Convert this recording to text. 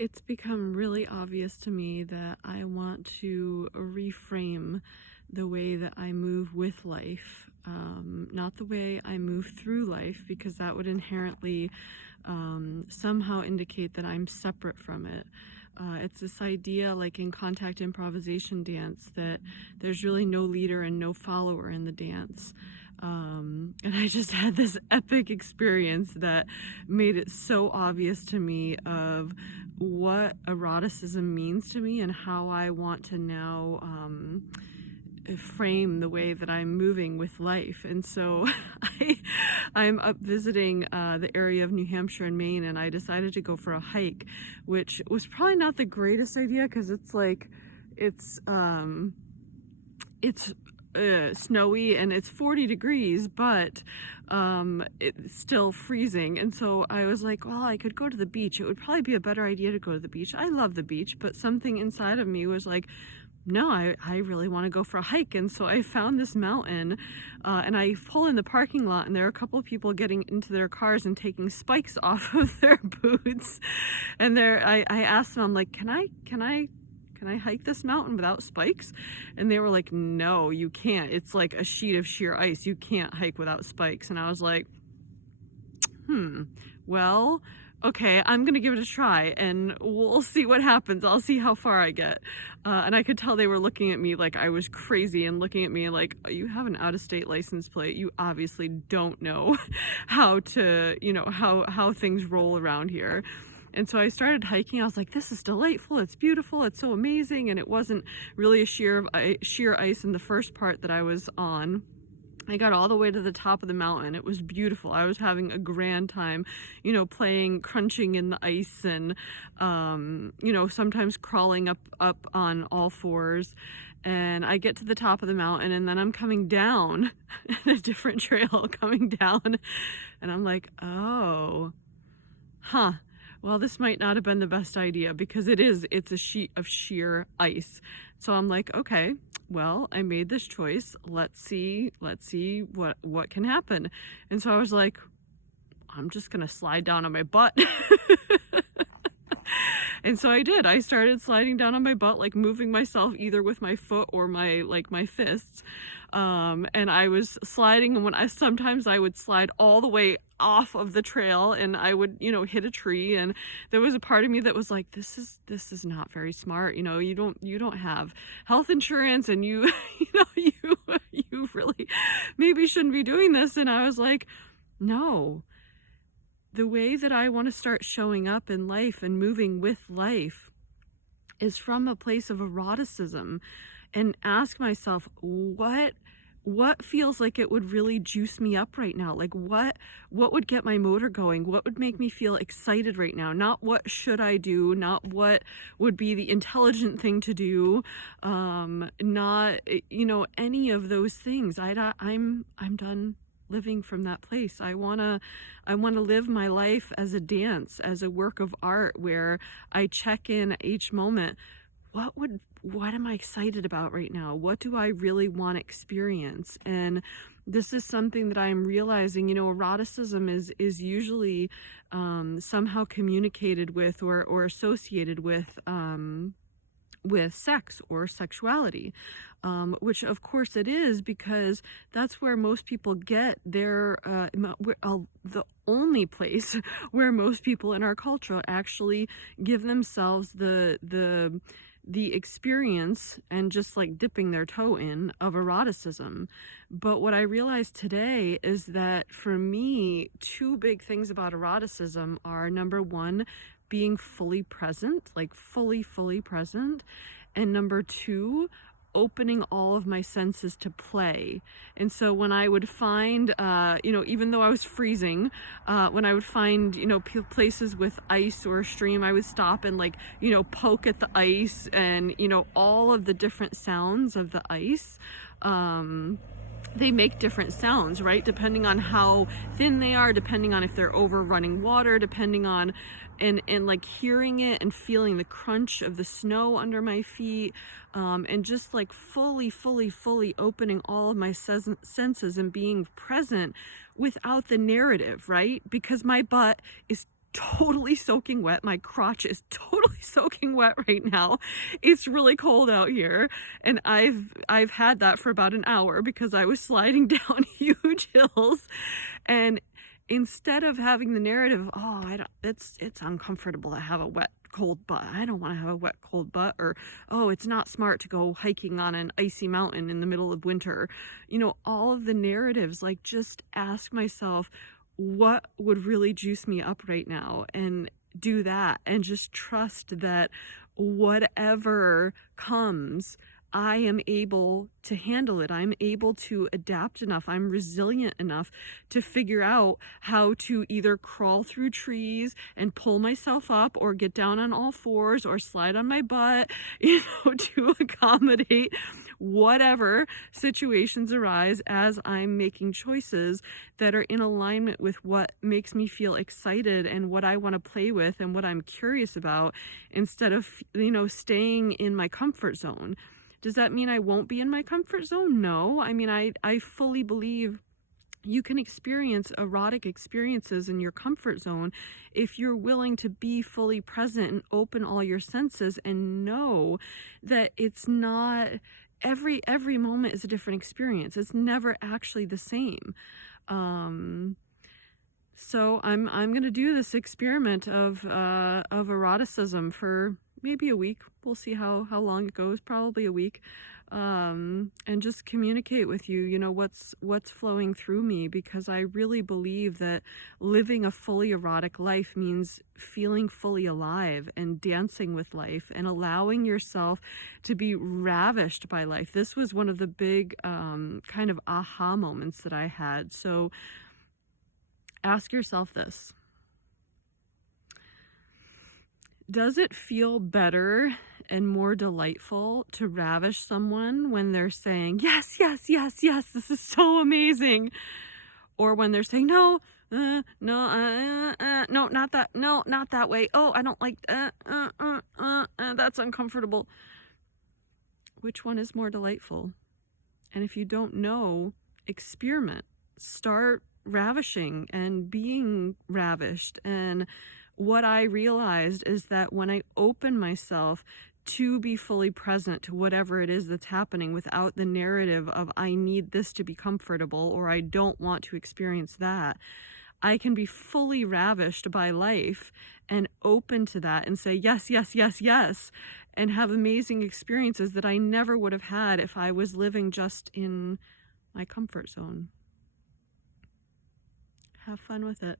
It's become really obvious to me that I want to reframe the way that I move with life, not the way I move through life, because that would inherently somehow indicate that I'm separate from it. It's this idea, like in contact improvisation dance, that there's really no leader and no follower in the dance. And I just had this epic experience that made it so obvious to me of what eroticism means to me and how I want to now frame the way that I'm moving with life. And so I'm up visiting the area of New Hampshire and Maine, and I decided to go for a hike, which was probably not the greatest idea because it's snowy and it's 40 degrees, but it's still freezing. And so I was like, well, I could go to the beach. It would probably be a better idea to go to the beach. I love the beach, but something inside of me was like, no, I really want to go for a hike. And so I found this mountain and I pull in the parking lot, and there are a couple of people getting into their cars and taking spikes off of their boots. And I asked them, I'm like, can I hike this mountain without spikes? And they were like, no, you can't. It's like a sheet of sheer ice. You can't hike without spikes. And I was like, well, okay, I'm gonna give it a try and we'll see what happens. I'll see how far I get. And I could tell they were looking at me like I was crazy and looking at me like, you have an out-of-state license plate. You obviously don't know how to, how things roll around here. And so I started hiking. I was like, this is delightful. It's beautiful. It's so amazing. And it wasn't really a sheer ice in the first part that I was on. I got all the way to the top of the mountain. It was beautiful. I was having a grand time, playing, crunching in the ice and, sometimes crawling up on all fours. And I get to the top of the mountain, and then I'm coming down a different trail coming down. And I'm like, oh, huh. Well, this might not have been the best idea because it's a sheet of sheer ice. So I'm like, okay, well, I made this choice. Let's see what can happen. And so I was like, I'm just going to slide down on my butt. And so I did. I started sliding down on my butt, like moving myself either with my foot or my fists. And I was sliding, and sometimes I would slide all the way off of the trail, and I would, hit a tree. And there was a part of me that was like, this is not very smart. You don't have health insurance, and you really maybe shouldn't be doing this. And I was like, no. The way that I want to start showing up in life and moving with life is from a place of eroticism, and ask myself, what feels like it would really juice me up right now? Like what would get my motor going? What would make me feel excited right now? Not what should I do, not what would be the intelligent thing to do, not any of those things. I'm done living from that place. I want to live my life as a dance, as a work of art, where I check in each moment. What am I excited about right now? What do I really want to experience? And this is something that I'm realizing, eroticism is usually somehow communicated with or associated with sex or sexuality, which of course it is, because that's where most people get their, the only place where most people in our culture actually give themselves the experience and just like dipping their toe in of eroticism. But what I realized today is that for me, two big things about eroticism are, number one, being fully present, like fully present. And number two, opening all of my senses to play. And so when I would find, even though I was freezing, when I would find, places with ice or a stream, I would stop and poke at the ice, and, all of the different sounds of the ice, they make different sounds, right? Depending on how thin they are, depending on if they're over running water, depending on, and like hearing it and feeling the crunch of the snow under my feet, and just like fully opening all of my senses and being present without the narrative, right? Because my butt is totally soaking wet. My crotch is totally soaking wet right now. It's really cold out here, and I've had that for about an hour because I was sliding down huge hills. And instead of having the narrative, oh, I don't, it's uncomfortable to have a wet cold butt. I don't want to have a wet cold butt. Or, oh, it's not smart to go hiking on an icy mountain in the middle of winter. All of the narratives, like, just ask myself, what would really juice me up right now, and do that, and just trust that whatever comes, I am able to handle it. I'm able to adapt enough. I'm resilient enough to figure out how to either crawl through trees and pull myself up, or get down on all fours, or slide on my butt, to accommodate whatever situations arise as I'm making choices that are in alignment with what makes me feel excited and what I want to play with and what I'm curious about, instead of, staying in my comfort zone. Does that mean I won't be in my comfort zone? No. I mean, I fully believe you can experience erotic experiences in your comfort zone if you're willing to be fully present and open all your senses, and know that it's not every moment is a different experience. It's never actually the same. So I'm gonna do this experiment of eroticism for maybe a week. We'll see how long it goes. Probably a week. And just communicate with you, what's flowing through me, because I really believe that living a fully erotic life means feeling fully alive and dancing with life and allowing yourself to be ravished by life. This was one of the big kind of aha moments that I had. So ask yourself this: does it feel better and more delightful to ravish someone when they're saying, yes, yes, yes, yes, this is so amazing? Or when they're saying, no, no, not that, no, not that way. Oh, I don't like, that's uncomfortable. Which one is more delightful? And if you don't know, experiment. Start ravishing and being ravished. And what I realized is that when I open myself to be fully present to whatever it is that's happening, without the narrative of I need this to be comfortable, or I don't want to experience that, I can be fully ravished by life and open to that and say yes, yes, yes, yes, and have amazing experiences that I never would have had if I was living just in my comfort zone. Have fun with it.